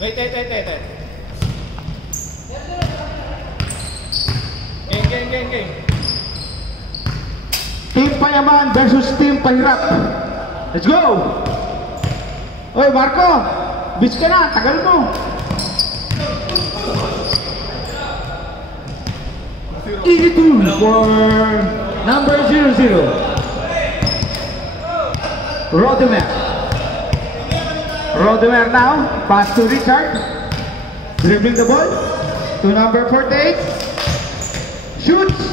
Wait. Game. Team Payaman versus Team Pahirap. Let's go! Oy, Marco! Bitch ka na, tagal mo! E2 for number 00. Rodemer now, pass to Richard. Dribbling the ball to number 48. Shoots!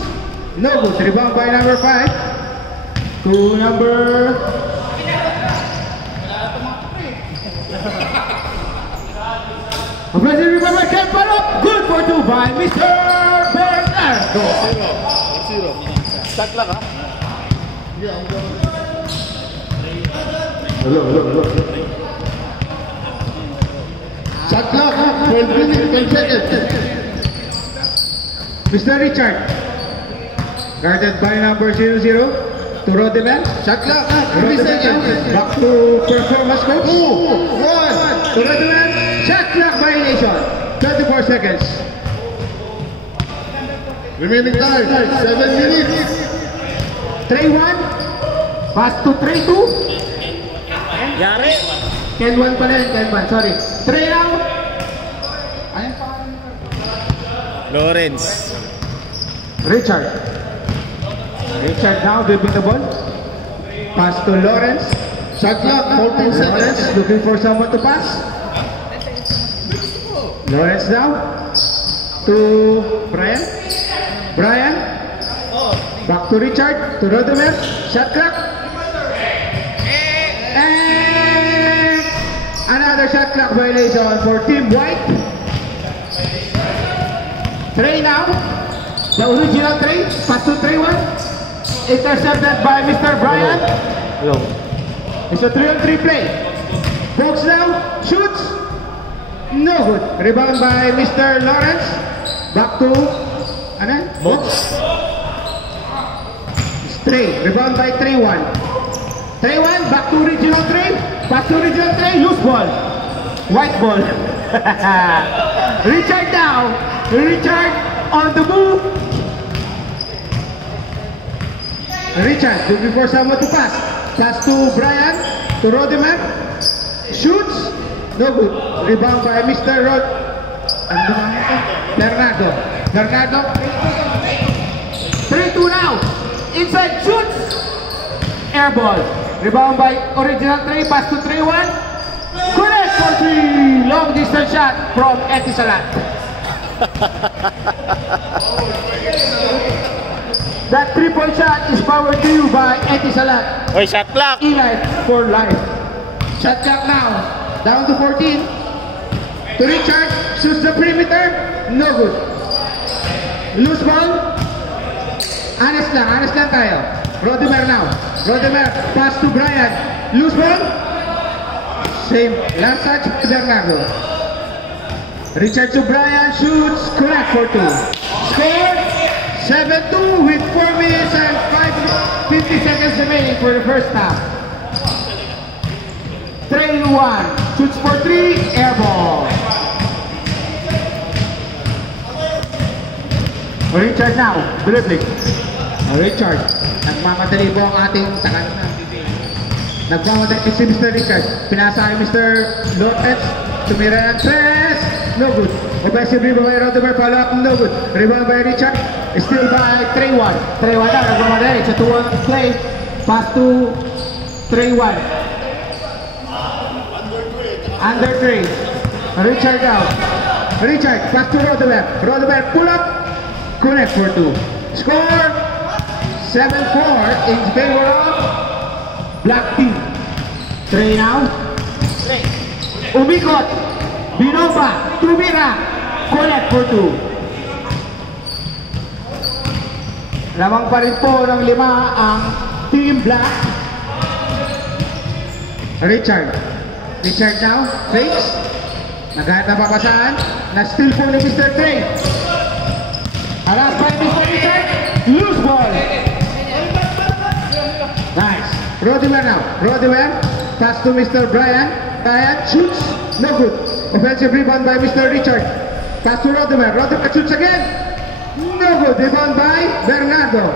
No good. Rebound by number 5 to number... A Brazil rebound can put up. Good for 2 by Mr. Bernardo. 0. Start lang ha? Hello. Shot clock, 12 minutes, 12 seconds. Mr. Richard. Guarded by number 00 to Rodemer. Shot clock, 3 seconds. Back to performance coach. 2, 1 to Rodemer. Shot clock violation. 24 seconds. Remaining time, 7 minutes. 3-1. Pass to 3-2. Yari! Ken 1 pala yun, Ken 1, sorry. 3 now. Ayan pa. Lawrence. Richard now dribbling the ball. Pass to Lawrence. Shot clock, 14 seconds. Lawrence looking for someone to pass. Lawrence now to Brian. Back to Richard, to Rodemer. Shot clock. And another shot clock violation for Team White. 3 now. The original 3. Pass to 3-1. Intercepted by Mr. Brian. Hello. It's a 3-on-3 play. Folks now. Shoots. No good. Rebound by Mr. Lawrence. Back to Mox. Straight. Rebound by 3-1. 3-1. Back to original 3. Pass to original 3. Loose ball. White ball. Richard now. Richard on the move. Richard looking for someone to pass. Pass to Brian. To Rodemer. Shoots. No good. Rebound by Mr. Bernardo. 3-2 now. Inside shoots. Air ball. Rebound by original 3. Pass to 3-1. Correct for 3. Long distance shot from Etisalat. That 3-point shot is powered to you by Etisalat. Oy, shot clock! E-Life for life. Shot clock now. Down to 14. To Richard. Shoots the perimeter. No good. Loose ball. Honest lang tayo. Rodemer now. Rodemer. Pass to Brian. Loose ball. Same. Last touch. Bernardo. Richard to Brian. Shoots. Correct for 2. Score 7-2 with 4 minutes and 50 seconds remaining for the first half. 3-1. Shoots for 3. Air ball. Richard now. Dribbling. Richard. Nagmamadali po ang ating takan na. Nagmamadali si Mr. Richard. Pinasa kay Mr. Lopez. Tumira ng 3. No good. Offensive rebound by Rodemer. Follow up. No good. Rebound by Richard. Still by 3-1. 3-1 na. Nagmamadali. It's a 2-1 play. Pass to 3-1. Under 3. Richard now. Richard. Pass to Rodemer. Rodemer. Pull up. Connect for 2. Score 7-4 in favor of Black Team. 3 now. Umikot. Binova. Tumira. Connect for 2. Lamang pa rin po ng 5 ang Team Black. Richard now. Fakes. Naghanap na papasaan. Na-steal po ni Mr. Trey. Alas by Mr. Richard. Loose ball. Nice. Rodemer now. Rodemer. Pass to Mr. Brian. Brian shoots. No good. Offensive rebound by Mr. Richard. Pass to Rodemer. Rodemer shoots again. No good. Rebound by Bernardo.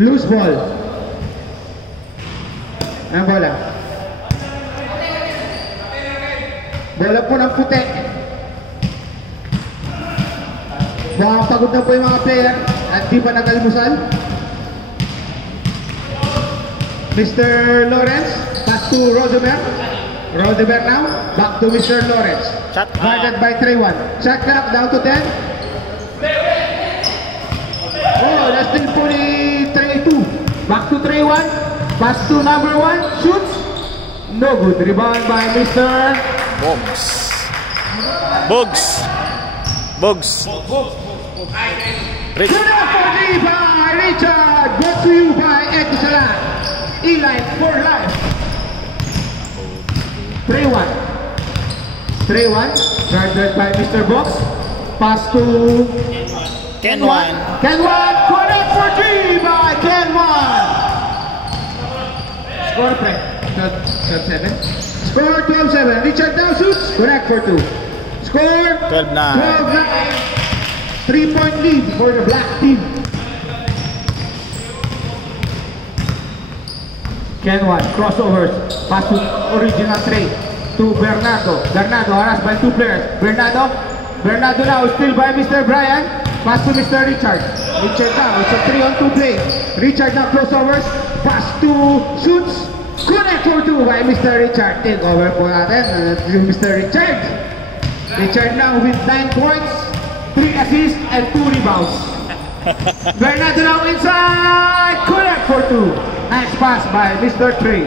Loose ball. Ang bola. Bola po ng puti. Mukhang pagod na po yung mga player at di pa nag-almusal. Mr. Lawrence, pass to Rodemer. Rodemer now, back to Mr. Lawrence. Guarded by 3-1. Shot clock down to 10. Oh, that's still po ni 3-2. Back to 3-1. Pass to number 1. Shoots. No good. Rebound by Mr. Bogs. Bogs. Bogs. Rich. Good up for three by Richard. Brought to you by Etisalat. E-Life for life. 3-1. 3-1. Guarded by Mr. Box. Pass to Kenwan. Kenwan. Good up for three by Kenwan. Score, pre. 12-7. Score 12-7. Richard now shoots. Correct for 2. Score 12-9. 12-9. 3-point lead for the black team. Kenwan, crossovers, pass to original trade to Bernardo. Bernardo harassed by 2 players. Bernardo now still by Mr. Brian. Pass to Mr. Richard. Richard now, it's a 3-on-2 play. Richard now crossovers, pass to shoots. Connect for 2 by Mr. Richard. Take over po natin to Mr. Richard. Richard now with 9 points, 3 assists and 2 rebounds. Bernardo now inside. Connect for 2. Nice pass by Mr. Trey.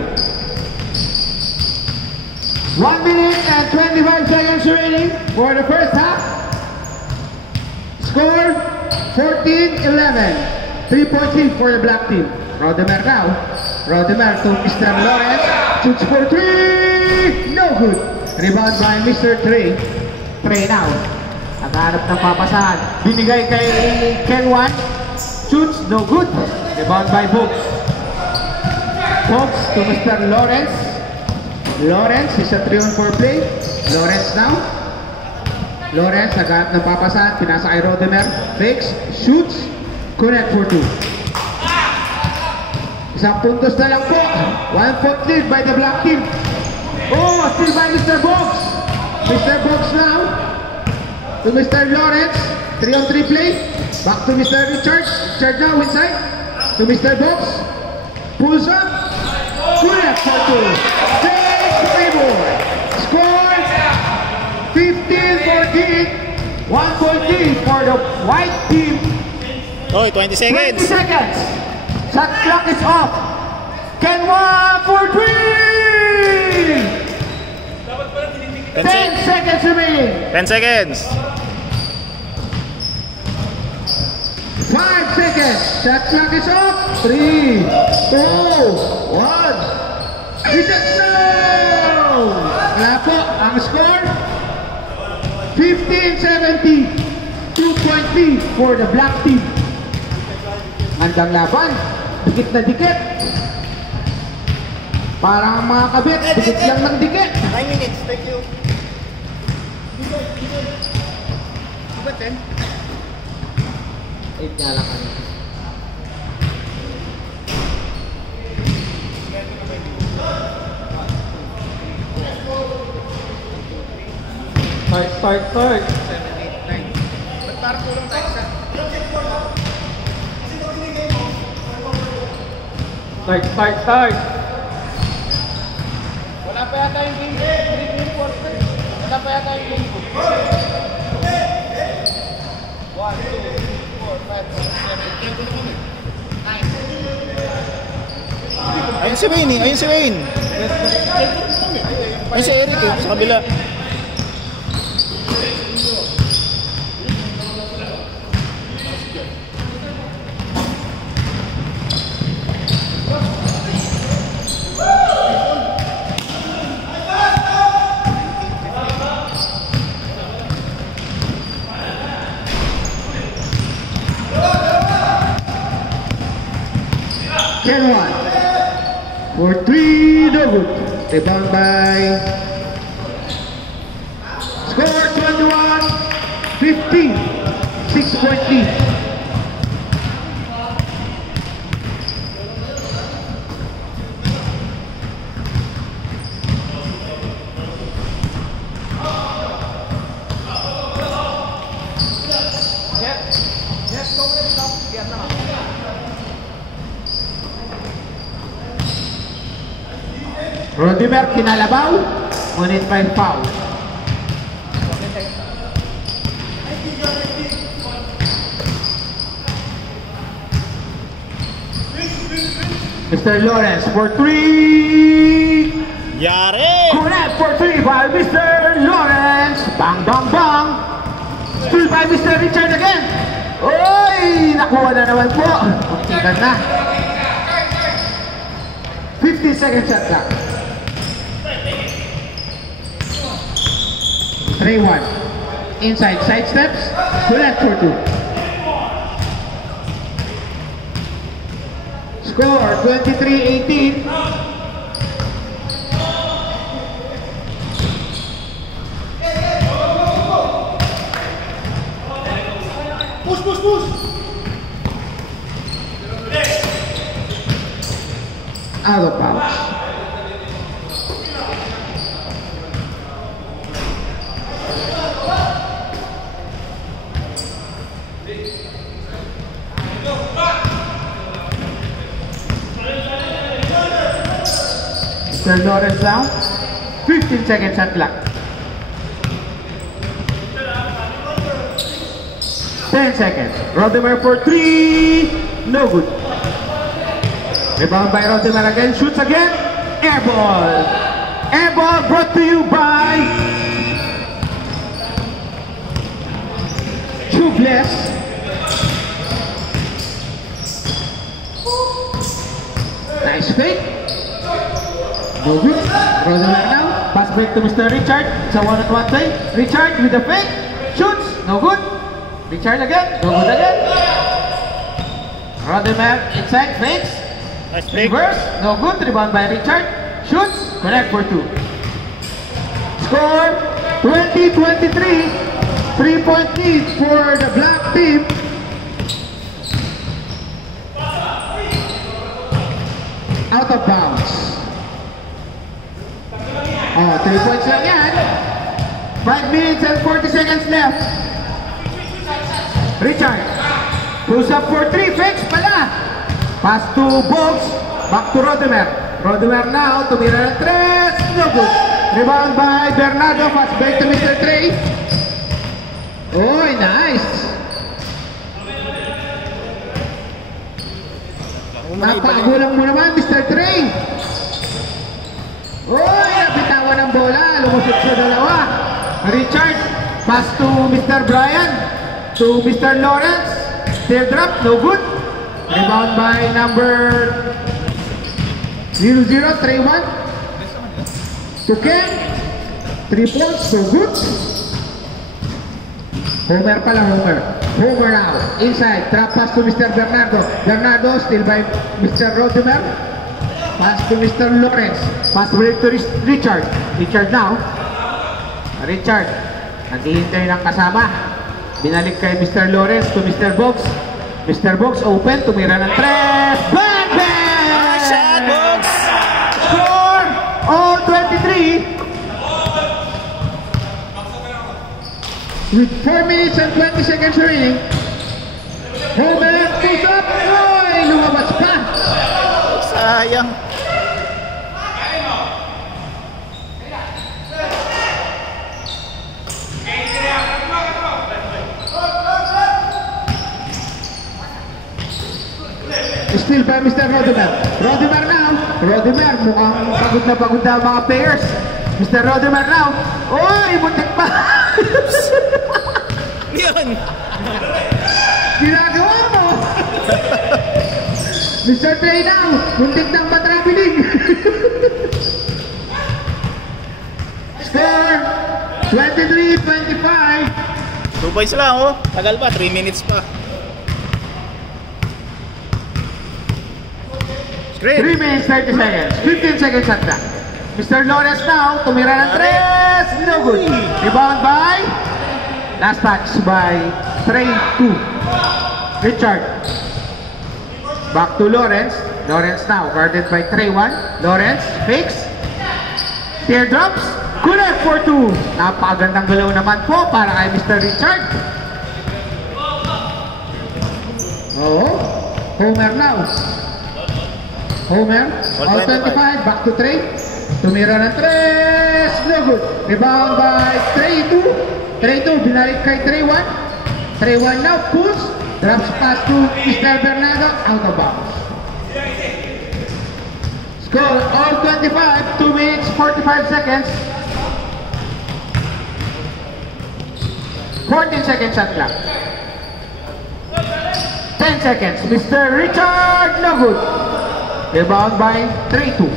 1 minute and 25 seconds remaining for the first half. Score 14-11. 3-point lead for the black team. Rodemer now. Rodemer to Mr. Lawrence. Shoots for 3. No good. Rebound by Mr. Trey. Trey now. Naghanap ng papasahan. Binigay kay Kenwan. Shoots. No good. Rebound by Bogs. Bogs to Mr. Lawrence. Lawrence is a 3-on-4 play. Lawrence now. Lawrence naghanap ng papasahan. Pinasa kay Rodemer. Fakes. Shoots. Connect for 2. Isang puntos na lang po. 1-point lead by the black team. Oh, still by Mr. Bogs. Mr. Bogs now to Mr. Lawrence. 3-on-3 play. Back to Mr. Richard. Richard now inside to Mr. Bogs. Pulls up. Connect for 2. Takes rebound. Score 15-14. 1-point lead for the white team. Oy, 20 seconds. 20 seconds. Shot clock is off. Kenwan for 3. 10 seconds remaining. 10 seconds. 5 seconds. Shot clock is off. 3, 2, 1. Richard now. Wala po ang score. 15-17. 2-point lead for the black team. Handang laban. Dikit na dikit. Parang mga kabit. Dikit lang ng dikit. 9 minutes. Thank you. Diba 10? 8 nga lang kami. Start. 7, 8, 9. Ba't parang tulong tayo sa... Start. Wala pa yata yung game. Wala pa yata yung game. 1, 2, 3, 4, 5, 6, 7, 8, 9. Ayun si Wayne. Ayun si Wayne. Ayun si Eric eh. Sa kabila. Kenwan for 3, no good. Rebound by 15. 6-point lead. Rodimer kinalabaw, ngunit may foul. Mr. Lawrence for 3. Yari! Correct for 3 by Mr. Lawrence. Bang, bang, bang. Still by Mr. Richard again. Oy! Nakuha na naman po. Magtikan na. 15 seconds shot clock. 3-1. Inside side steps. Correct for 2. Score 23-18. Push, push, push. Out of bounds. Mr. Lawrence down. 15 seconds shot clock. 10 seconds. Rodimer for 3. No good. Rebound by Rodimer again. Shoots again. Air ball. Air ball brought to you by Tubeless. Nice fake. No good. Rodimer now. Pass back to Mr. Richard. It's a one-on-one play. Richard with the fake. Shoots. No good. Richard again. No good again. Rodimer inside. Fakes. Nice break. Reverse. No good. Rebound by Richard. Shoots. Connect for 2. Score 20-23. 3-point lead for the black team. Out of bounds. Oh, 3 points lang yan. 5 minutes and 40 seconds left. Richard. Push up for 3. Fakes pala. Pass to Bogs. Back to Rodimer. Rodimer now. Tumira ng 3. No good. Rebound by Bernardo. Pass back to Mr. Trey. Oh, nice. Napagulang mo naman, Mr. Trey. Oy, napitawan ng bola. Lumusot sa dalawa. Richard, pass to Mr. Brian. To Mr. Lawrence. Teardrop, no good. Rebound by number 00, Trey 1. To Ken. 3 points, no good. Homer pala, Homer. Homer now. Inside. Trap pass to Mr. Bernardo. Bernardo still by Mr. Rodimer. Pass to Mr. Lawrence. Pass break to Richard. Richard now. Richard. Naghihintay ng kasama. Binalik kay Mr. Lawrence to Mr. Box. Mr. Box open. Tumira ng 3. Bang! Bang! Nice shot, Box! Score! All 23. With 4 minutes and 20 seconds remaining. Homer goes up. Oy! Lumabas pa. Sayang. Still by Mr. Rodimer. Rodimer now. Rodimer, mukhang pagod na mga players. Mr. Rodimer now. Oy! Muntik pa. Yun! Ginagawa mo. Mr. Trey now. Muntik nang matraveling. Score 23-25. 2 points lang, oh. Tagal pa, 3 minutes pa. 3 Screen. minutes 30 seconds. 15 seconds at that. Mr. Lawrence now. Tumira ng 3. No good. Rebound by Last match by Trey 2. Richard. Back to Lawrence. Lawrence now guarded by Trey 1. Lawrence fakes. Teardrops. Connect for 2. Napakagandang galaw naman po para kay Mr. Richard. Oh, Homer now. Homer, all 25, back to Trey. Tumira ng 3, no good. Rebound by Trey 2. Trey 2, binalik kay Trey 1. Trey 1 now, push. Drops pass to Mr. Bernardo, out of bounds. Score, all 25, 2 minutes, 45 seconds. 14 seconds shot clock. 10 seconds. Mr. Richard, no good. Rebound by 3-2.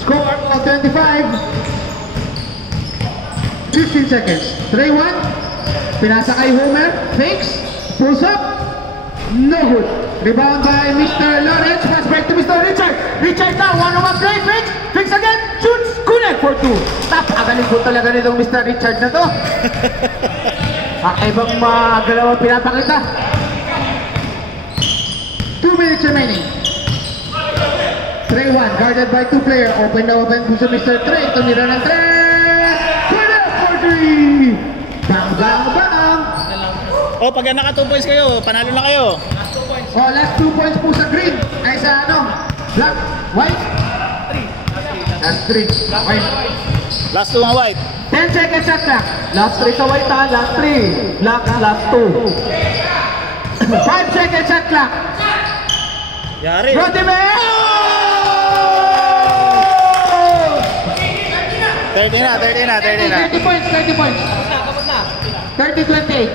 Score of 25. 15 seconds. 3-1. Pinasa kay Homer. Fakes. Pulls up. No good. Rebound by Mr. Lawrence. Pass back to Mr. Richard. Richard now. One-on-one play. Fakes. Fakes again. Shoots. Connect for 2. Napakagaling po talaga nitong Mr. Richard na to. Ibang galaw ang pinapakita. 2 minutes remaining. Trey 1, guarded by 2 player. Open na open po sa Mr. Trey. Tumira ng 3. Connect for 3. Bang, bang, bang. Oh, pag naka 2 points kayo, panalo na kayo. Oh, last 2 points po sa green. Ay sa ano? Black, white? 3. Last 3. White. Last 2 mga white. 10 seconds shot clock. Last 3 sa white ha, last 3. Black, last 2. 5 seconds shot clock. Yari. Roddy May! 30 na. 30 points, 30 points. 30-28.